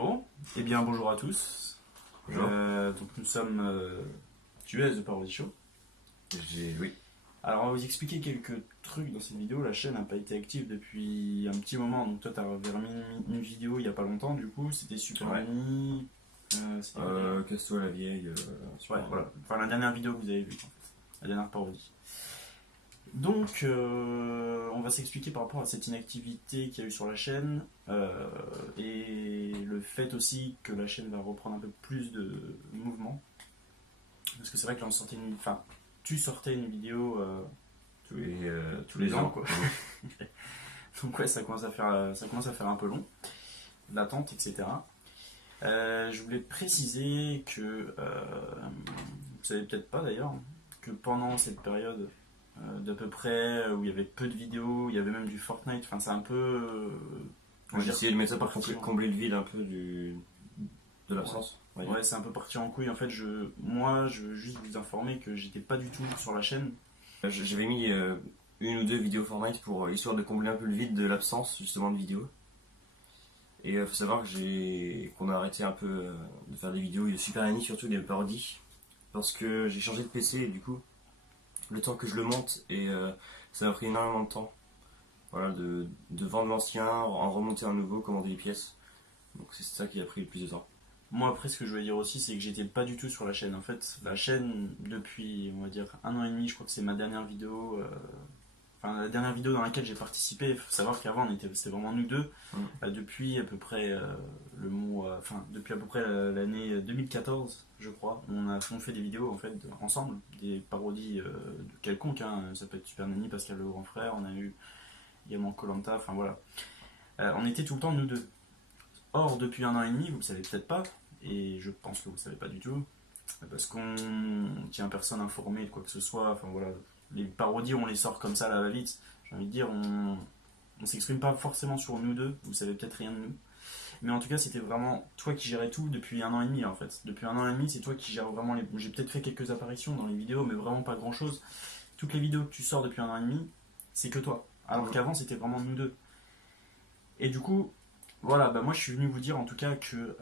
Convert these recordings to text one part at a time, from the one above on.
Bon, eh bien bonjour à tous. Bonjour. Donc nous sommes US de Parody Show. Oui. Alors on va vous expliquer quelques trucs dans cette vidéo. La chaîne n'a pas été active depuis un petit moment. Donc toi t'as remis une vidéo il n'y a pas longtemps du coup. C'était Super Ouais. Nanny. Casse-toi la vieille. Ouais, voilà. Enfin la dernière vidéo que vous avez vue en fait. La dernière parodie. Donc on va s'expliquer par rapport à cette inactivité qu'il y a eu sur la chaîne et le fait aussi que la chaîne va reprendre un peu plus de mouvement. Parce que c'est vrai que là on sortait tu sortais une vidéo tous les ans quoi. Donc ouais, ça commence à faire un peu long, l'attente, etc. Je voulais préciser que vous savez peut-être pas d'ailleurs que pendant cette période d'à peu près où il y avait peu de vidéos, il y avait même du Fortnite, enfin c'est un peu... j'ai essayé de mettre ça pour parti combler le vide un peu de l'absence. Ouais, c'est un peu parti en couille en fait. Moi je veux juste vous informer que j'étais pas du tout sur la chaîne. J'avais mis une ou deux vidéos Fortnite pour histoire de combler un peu le vide de l'absence justement de vidéos. Et faut savoir qu'on a arrêté un peu de faire des vidéos de Super Nanny, surtout des parodies, parce que j'ai changé de PC et du coup le temps que je le monte et ça m'a pris énormément de temps. Voilà, de vendre l'ancien, en remonter un nouveau, commander les pièces. Donc c'est ça qui a pris le plus de temps. Moi après ce que je voulais dire aussi c'est que j'étais pas du tout sur la chaîne. En fait la chaîne depuis on va dire 1 an et demi, je crois que c'est ma dernière vidéo, enfin la dernière vidéo dans laquelle j'ai participé. Il faut savoir qu'avant c'était vraiment nous deux. Depuis à peu près depuis à peu près l'année 2014 je crois, on fait des vidéos en fait ensemble, des parodies de quelconque, hein. Ça peut être Super Nanny, Pascal le grand frère, on a eu également Koh-Lanta, enfin voilà. On était tout le temps nous deux. Or, depuis 1 an et demi, vous le savez peut-être pas, et je pense que vous le savez pas du tout, parce qu'on tient personne informé de quoi que ce soit, enfin voilà, les parodies on les sort comme ça à la va-vite, j'ai envie de dire, on s'exprime pas forcément sur nous deux, vous savez peut-être rien de nous, mais en tout cas c'était vraiment toi qui gérais tout depuis 1 an et demi en fait. Depuis 1 an et demi, c'est toi qui gères vraiment j'ai peut-être fait quelques apparitions dans les vidéos, mais vraiment pas grand chose. Toutes les vidéos que tu sors depuis 1 an et demi, c'est que toi, alors qu'avant c'était vraiment nous deux. Et du coup, voilà, moi je suis venu vous dire en tout cas que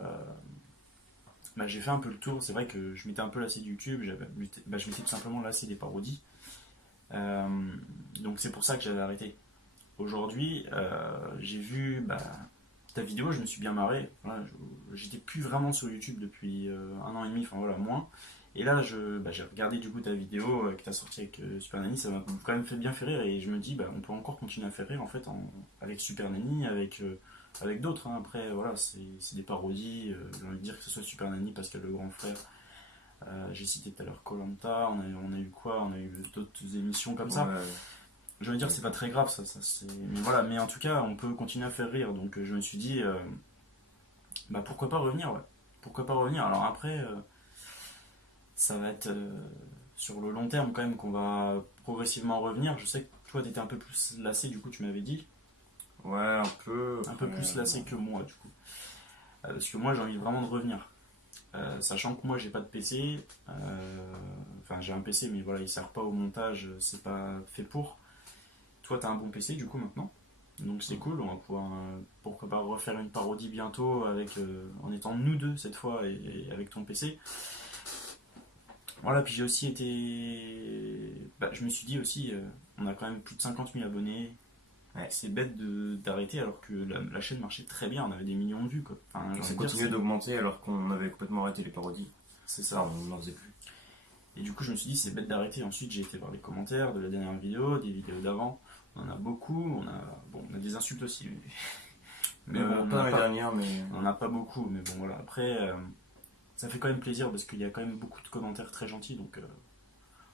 j'ai fait un peu le tour. C'est vrai que je m'étais un peu lassé de YouTube, je m'étais tout simplement lassé des parodies. Donc c'est pour ça que j'avais arrêté. Aujourd'hui, j'ai vu ta vidéo, je me suis bien marré. Voilà, j'étais plus vraiment sur YouTube depuis 1 an et demi, enfin voilà, moins. Et là, j'ai regardé du coup ta vidéo que tu as sortie avec Super Nanny, ça m'a quand même bien fait rire. Et je me dis, on peut encore continuer à faire rire en fait avec Super Nanny, avec d'autres, hein. Après voilà, c'est des parodies, j'ai envie de dire que ce soit Super Nanny, Pascal le grand frère, j'ai cité tout à l'heure Koh-Lanta, on a eu quoi, on a eu d'autres émissions comme ça. Je veux dire c'est pas très grave ça mais voilà, mais en tout cas on peut continuer à faire rire, donc je me suis dit pourquoi pas revenir, ouais. Pourquoi pas revenir. Alors après ça va être sur le long terme quand même qu'on va progressivement revenir. Je sais que toi t'étais un peu plus lassé, du coup tu m'avais dit. Ouais, un peu Plus lassé que moi du coup. Parce que moi j'ai envie vraiment de revenir. Sachant que moi j'ai pas de PC, enfin j'ai un PC mais voilà il sert pas au montage, c'est pas fait pour. Toi t'as un bon PC du coup maintenant, donc c'est cool, on va pouvoir pourquoi pas refaire une parodie bientôt en étant nous deux cette fois et avec ton PC. Voilà, puis j'ai aussi été... je me suis dit aussi, on a quand même plus de 50 000 abonnés. Ouais, c'est bête d'arrêter alors que la chaîne marchait très bien, on avait des millions de vues quoi. Enfin, ça continuait d'augmenter alors qu'on avait complètement arrêté les parodies. C'est ça. Enfin, on n'en faisait plus. Et du coup je me suis dit c'est bête d'arrêter. Ensuite j'ai été voir les commentaires de la dernière vidéo, des vidéos d'avant. On en a beaucoup, on a des insultes aussi. Mais bon, pas les dernières, mais... On n'en a pas beaucoup, mais bon voilà. Après ça fait quand même plaisir parce qu'il y a quand même beaucoup de commentaires très gentils, donc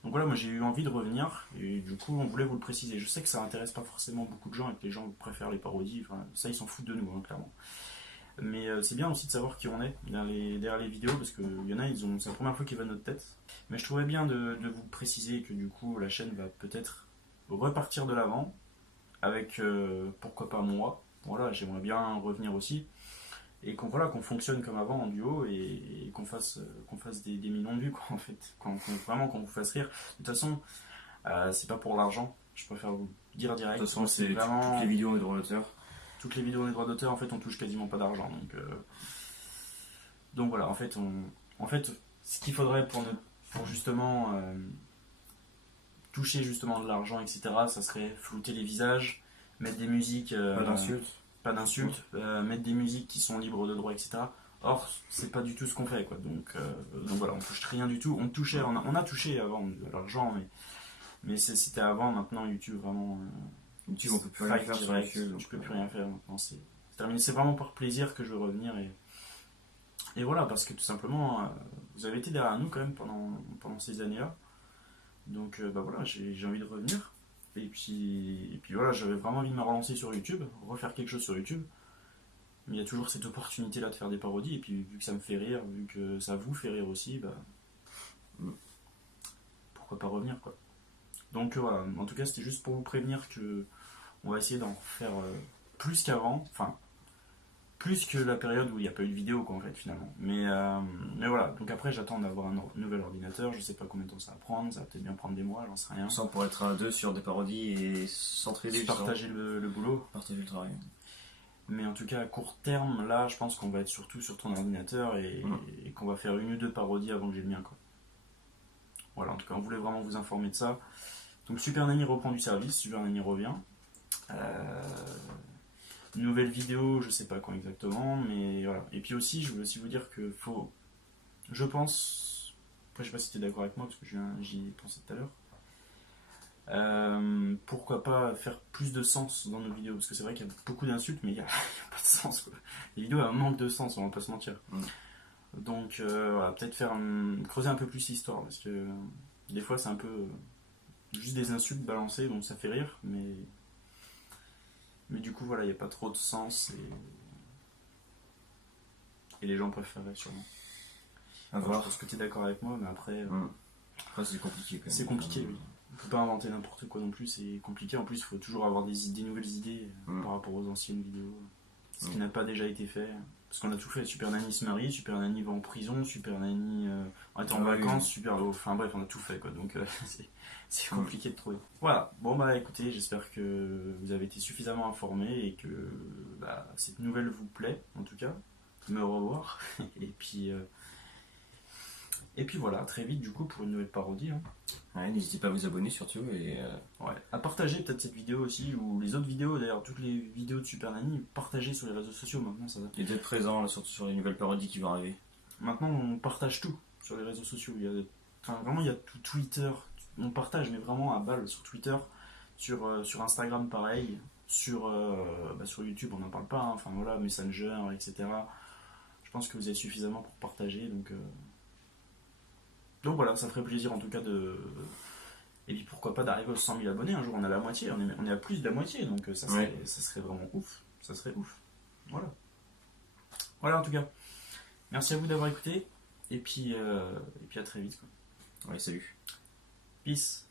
voilà, moi j'ai eu envie de revenir et du coup on voulait vous le préciser. Je sais que ça intéresse pas forcément beaucoup de gens et que les gens préfèrent les parodies, enfin, ça ils s'en foutent de nous hein, clairement. Mais c'est bien aussi de savoir qui on est derrière les vidéos, parce qu'il y en a, c'est la première fois qu'ils voient notre tête. Mais je trouvais bien de vous préciser que du coup la chaîne va peut-être repartir de l'avant avec pourquoi pas moi. Voilà, j'aimerais bien revenir aussi. Et qu'on fonctionne comme avant en duo et qu'on fasse des millions de vues quoi, en fait. Vraiment qu'on vous fasse rire. De toute façon, c'est pas pour l'argent, je préfère vous dire direct. De toute façon, c'est vraiment... toutes les vidéos ont des droits d'auteur. Toutes les vidéos ont des droits d'auteur, en fait on touche quasiment pas d'argent. Donc Donc voilà, en fait, ce qu'il faudrait pour justement toucher justement de l'argent, etc., ça serait flouter les visages, mettre des musiques, pas d'insultes, mettre des musiques qui sont libres de droit, etc. Or, c'est pas du tout ce qu'on fait, quoi. Donc voilà, on touche rien du tout. On a touché avant de l'argent, mais c'était avant. Maintenant, YouTube vraiment. YouTube, on peut plus rien faire sur direct, YouTube. tu peux plus rien faire maintenant. C'est terminé. C'est vraiment par plaisir que je veux revenir et voilà, parce que tout simplement, vous avez été derrière nous quand même pendant ces années-là. Donc bah voilà, j'ai envie de revenir. Et puis voilà, j'avais vraiment envie de me relancer sur YouTube, refaire quelque chose sur YouTube. Mais il y a toujours cette opportunité là de faire des parodies. Et puis vu que ça me fait rire, vu que ça vous fait rire aussi, bah pourquoi pas revenir quoi. Donc voilà, en tout cas c'était juste pour vous prévenir que on va essayer d'en faire plus qu'avant. Enfin, plus que la période où il n'y a pas eu de vidéo quoi, en fait finalement. Mais voilà, donc après j'attends d'avoir un nouvel ordinateur, je sais pas combien de temps ça va prendre, ça va peut-être bien prendre des mois, j'en sais rien. Ça pour être à deux sur des parodies et s'entraider. Partager le boulot. Partager le travail. Mais en tout cas à court terme, là je pense qu'on va être surtout sur ton ordinateur et qu'on va faire une ou deux parodies avant que j'ai le mien quoi. Voilà, en tout cas on voulait vraiment vous informer de ça. Donc Super Nanny reprend du service, Super Nanny revient. Nouvelle vidéo, je sais pas quand exactement, mais voilà. Et puis aussi, je veux aussi vous dire que faut. Je pense. Après, je sais pas si tu es d'accord avec moi, parce que j'y ai pensé tout à l'heure. Pourquoi pas faire plus de sens dans nos vidéos? Parce que c'est vrai qu'il y a beaucoup d'insultes, mais il n'y a, pas de sens quoi. Les vidéos elles manquent de sens, on va pas se mentir. Donc voilà, peut-être creuser un peu plus l'histoire, parce que des fois c'est un peu juste des insultes balancées, donc ça fait rire, mais du coup, voilà, il n'y a pas trop de sens et les gens préfèrent sûrement. À voir. Parce que tu es d'accord avec moi, mais après. Après, c'est compliqué quand même. C'est compliqué, oui. On peut pas inventer n'importe quoi non plus, c'est compliqué. En plus, il faut toujours avoir des nouvelles idées par rapport aux anciennes vidéos. Ce qui n'a pas déjà été fait. Parce qu'on a tout fait. Super Nanny se marie, Super Nanny va en prison, Super Nanny est en vacances, Enfin bref, on a tout fait quoi. Donc c'est compliqué de trouver. Voilà. Bon bah écoutez, j'espère que vous avez été suffisamment informés et que cette nouvelle vous plaît en tout cas. Me revoir. Et puis voilà, très vite du coup pour une nouvelle parodie. Hein. Ouais, n'hésitez pas à vous abonner surtout et à partager peut-être cette vidéo aussi ou les autres vidéos d'ailleurs, toutes les vidéos de Super Nanny, partagez sur les réseaux sociaux maintenant ça va. Et d'être présent là, surtout sur les nouvelles parodies qui vont arriver. Maintenant on partage tout sur les réseaux sociaux, vraiment il y a tout Twitter, on partage mais vraiment à balle sur Twitter, sur Instagram pareil, sur YouTube on n'en parle pas, hein. Enfin voilà, Messenger, etc. Je pense que vous êtes suffisamment pour partager donc voilà, ça ferait plaisir en tout cas de. Et puis pourquoi pas d'arriver aux 100 000 abonnés, un jour on a la moitié, on est à plus de la moitié, donc ça serait vraiment ouf. Ça serait ouf. Voilà. Voilà en tout cas. Merci à vous d'avoir écouté, et puis à très vite. Ouais, salut. Peace.